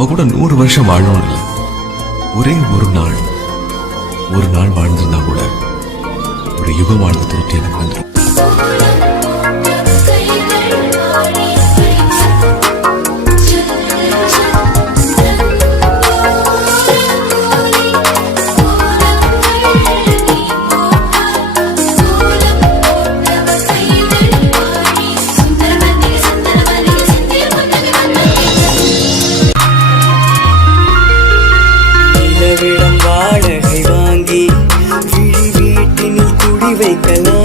அவ கூட 100 வருஷம் வாழணும் இல்லை, ஒரே ஒரு நாள் வாழ்ந்திருந்தா கூட ஒரு யுகம் வாழ்ந்த திருப்தி எனக்கு வந்துடும். வாடகை வாங்கி வீட்டினில் குடி வைக்கலாம்.